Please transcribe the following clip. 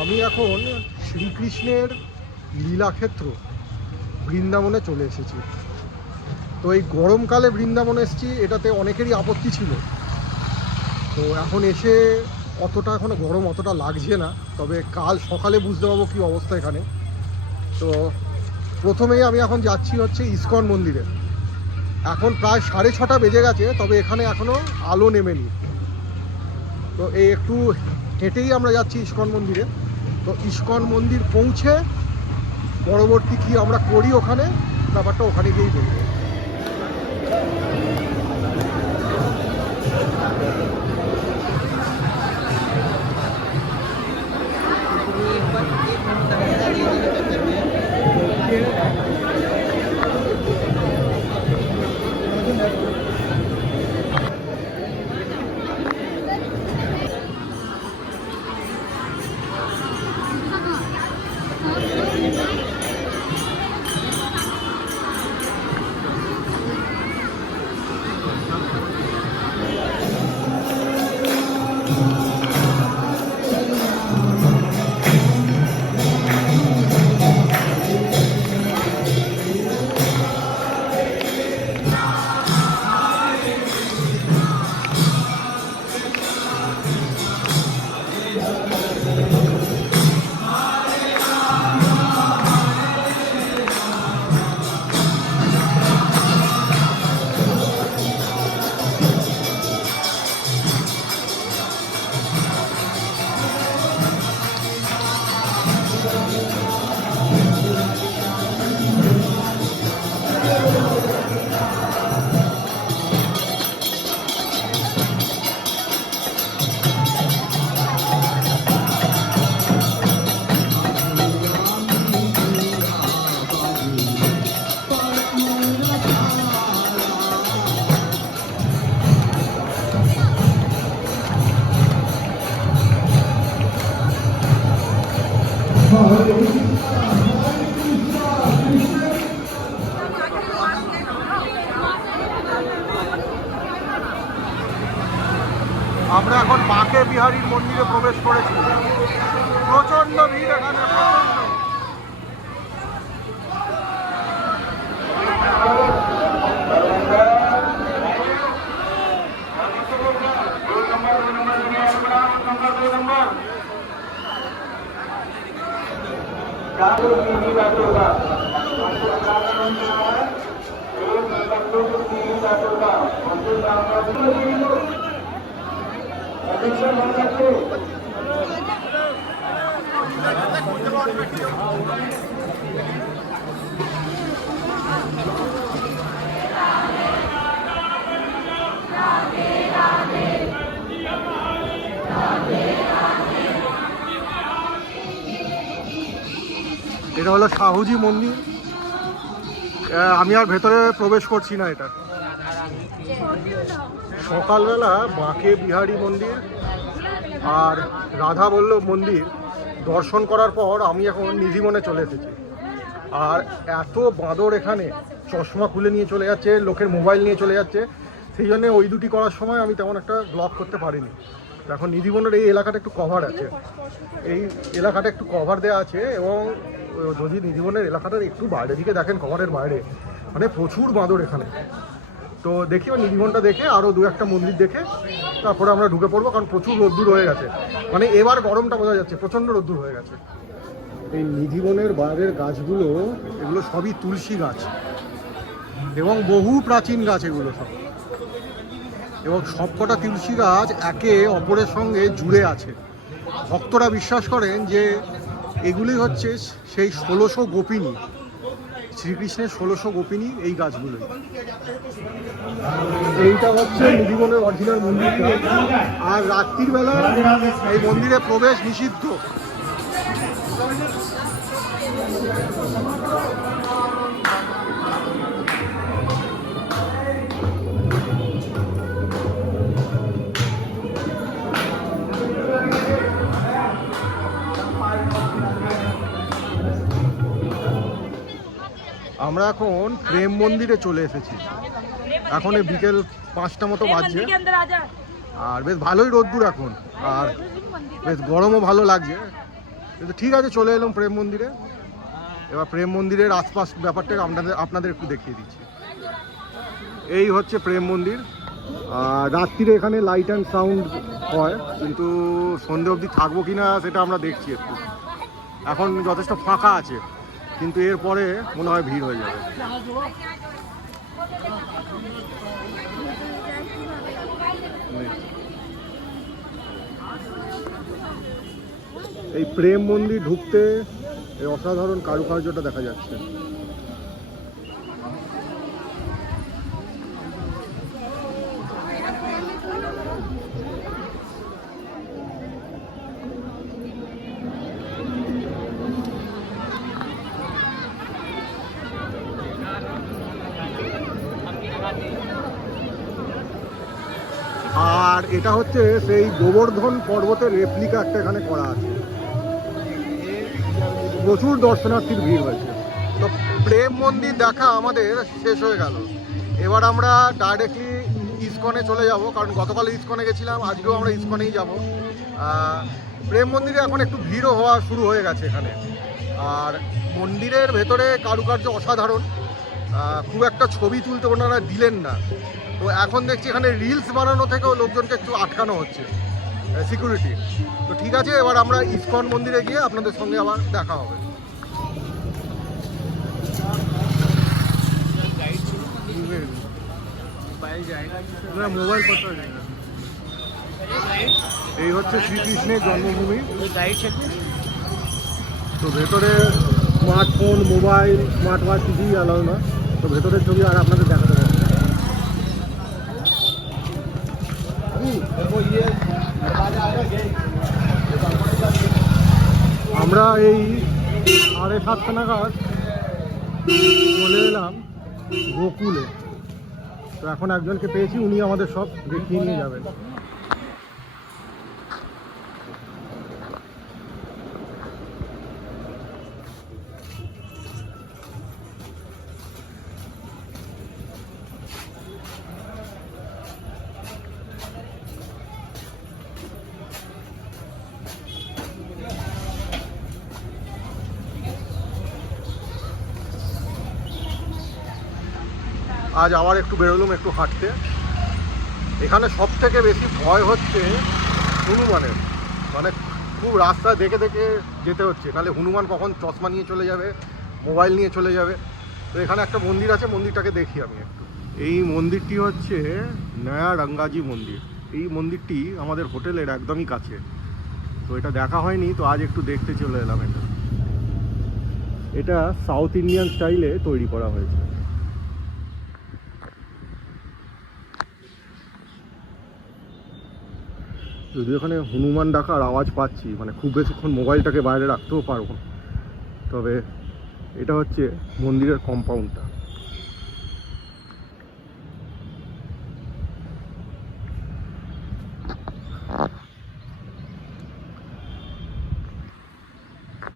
আমি এখন শ্রীকৃষ্ণের লীলাক্ষেত্র বৃন্দাবনে চলে এসেছি। তো এই গরমকালে বৃন্দাবনে এসেছি, এটাতে অনেকেরই আপত্তি ছিল। তো এখন এসে অতটা এখনও গরম অতটা লাগছে না, তবে কাল সকালে বুঝতে পারব কী অবস্থা এখানে। তো প্রথমেই আমি এখন যাচ্ছি হচ্ছে ইসকন মন্দিরে। এখন প্রায় সাড়ে ছটা বেজে গেছে, তবে এখানে এখনও আলো নেমেনি। তো এই একটু হেঁটেই আমরা যাচ্ছি ইস্কন মন্দিরে। তো ইস্কন মন্দির পৌঁছে পরবর্তী কি আমরা করি ওখানে? ব্যাপারটা ওখানে গিয়েই বলব। আমরা এখন বাঁকে বিহারীর মন্দিরে প্রবেশ করেছি। প্রচণ্ড ভিড় এখানে প্রচণ্ড এটা হলো শাহুজি মন্দির। আমি আর ভেতরে প্রবেশ করছি না এটা। সকালবেলা বাঁকে বিহারী মন্দির আর রাধা বল্লভ মন্দির দর্শন করার পর আমি এখন নিধিবনে চলে এসেছি। আর এত বাঁদর এখানে চশমা খুলে নিয়ে চলে যাচ্ছে, লোকের মোবাইল নিয়ে চলে যাচ্ছে। সেই জন্য ওই দুটি করার সময় আমি তেমন একটা ব্লগ করতে পারিনি। এখন নিধিবনের এই এলাকাটা একটু কভার আছে। এই এলাকাটা একটু কভার দেওয়া আছে এবং যদি নিধিবনের এলাকাটার একটু বাইরে দিকে দেখেন কভারের বাইরে। মানে প্রচুর বাঁদর এখানে। তো দেখি ওই নিধিবনটা দেখে আরও দু একটা মন্দির দেখে তারপরে আমরা ঢুকে পড়ব, কারণ প্রচুর রোদ্দুর হয়ে গেছে। মানে এবার গরমটা বোঝা যাচ্ছে, প্রচণ্ড রোদ্দুর হয়ে গেছে। এই নিধিবনের বাইরের গাছগুলো, এগুলো সবই তুলসী গাছ। এবং বহু প্রাচীন গাছ এগুলো সব। এবং সবকটা তুলসী গাছ একে অপরের সঙ্গে জুড়ে আছে। ভক্তরা বিশ্বাস করেন যে এগুলি হচ্ছে সেই ষোলোশো গোপিনী। শ্রীকৃষ্ণের ষোলোশো গোপিনী এই গাছগুলো এইটা হচ্ছে নিধিবনের অরিজিনাল মন্দির। আর রাত্রির বেলা এই মন্দিরে প্রবেশ নিষিদ্ধ। আমরা এখন প্রেম মন্দিরে চলে এসেছি। এখন বিকেল পাঁচটা মতো বাজছে। আর বেশ ভালোই রোদ্দুর এখন। আর বেশ গরমও ভালো লাগছে। কিন্তু ঠিক আছে চলে এলাম প্রেম মন্দিরে। এবার প্রেম মন্দিরের আশপাশ ব্যাপারটা আপনাদের আপনাদের একটু দেখিয়ে দিচ্ছি। এই হচ্ছে প্রেম মন্দির। আর রাত্রিরে এখানে লাইট অ্যান্ড সাউন্ড হয়। কিন্তু সন্ধে অবধি থাকব কি না সেটা আমরা দেখছি একটু। এখন যথেষ্ট ফাঁকা আছে। কিন্তু এরপরে মনে হয় ভিড় হয়ে যাবে। এই প্রেম মন্দির ঢুকতে এই অসাধারণ কারুকার্যটা দেখা যাচ্ছে। আর এটা হচ্ছে সেই গোবর্ধন পর্বতের রেপ্লিকা একটা এখানে করা আছে। প্রচুর দর্শনার্থীর ভিড় হয়েছে। তো প্রেম মন্দির দেখা আমাদের শেষ হয়ে গেল। এবার আমরা ডাইরেক্টলি ইস্কনে চলে যাব, কারণ গতকাল ইসকনে গেছিলাম, আজকেও আমরা ইসকনেই যাব। প্রেম মন্দিরে এখন একটু ভিড়ও হওয়া শুরু হয়ে গেছে এখানে। আর মন্দিরের ভেতরে কারুকার্য অসাধারণ। খুব একটা ছবি তুলতে ওনারা দিলেন না। তো এখন দেখছি এখানে রিলস বানানো থেকেও লোকজনকে একটু আটকানো হচ্ছে সিকিউরিটি তো ঠিক আছে, এবার আমরা ইসকন মন্দিরে গিয়ে আপনাদের সঙ্গে আবার দেখা হবে। মোবাইল এই হচ্ছে শ্রীকৃষ্ণের জন্মভূমি। তো ভেতরে স্মার্টফোন মোবাইল স্মার্ট ওয়াচ কিছুই অ্যালাউ না। তো ভেতরের ছবি আর আপনাদের দেখাতে পারব। আমরা এই সাড়ে সাতটা নাগাদ চলে এলাম গোকুলে তো এখন একজনকে পেয়েছি, উনি আমাদের সব দেখিয়ে নিয়ে যাবেন আজ আবার একটু বেরোলুম একটু হাঁটতে। এখানে সব থেকে বেশি ভয় হচ্ছে হনুমানের। মানে খুব রাস্তা দেখে দেখে যেতে হচ্ছে। নাহলে হনুমান কখন চশমা নিয়ে চলে যাবে, মোবাইল নিয়ে চলে যাবে। তো এখানে একটা মন্দির আছে, মন্দিরটাকে দেখি আমি একটু। এই মন্দিরটি হচ্ছে নয়া রঙ্গাজি মন্দির। এই মন্দিরটি আমাদের হোটেলের একদমই কাছে। তো এটা দেখা হয়নি, তো আজ একটু দেখতে চলে এলাম এটা। এটা সাউথ ইন্ডিয়ান স্টাইলে তৈরি করা হয়েছে। যদিও ওখানে হনুমান ডাকার আওয়াজ পাচ্ছি মানে খুব বেশিক্ষণ মোবাইলটাকে বাইরে রাখতেও পারব। তবে এটা হচ্ছে মন্দিরের কম্পাউন্ডটা